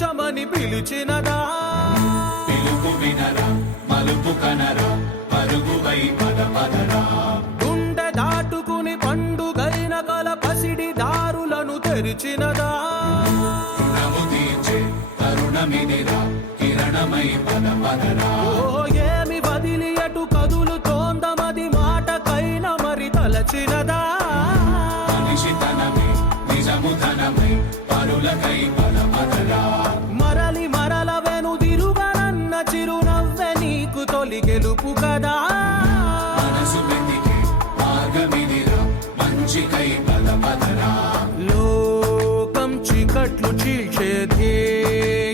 కూర్చమని పిలిచినదా పిలుపు వినరా మలుపు కనరా పరుగువై పద పదరా గుండె దాటుకుని పండుగైన కల పసిడి దారులను తెరిచినదా రుణము తీర్చే తరుణమిదిరా కిరణమై పద పదరా ఓ ఏమి వదిలి అటు కదులుతోందమది మాటకైన మరి తలచినదా మనిషితనమే నిజముతనమై పరులకై పద పదరా మరలి మరల వెనుదిరుగనన్న చిరునవ్వె నీకు తొలి గెలుపు కదా మనసు వెతికే మార్గమిదిరా మంచికై పద పదరా లోకం చీకట్లు చీల్చే ధ్యేయం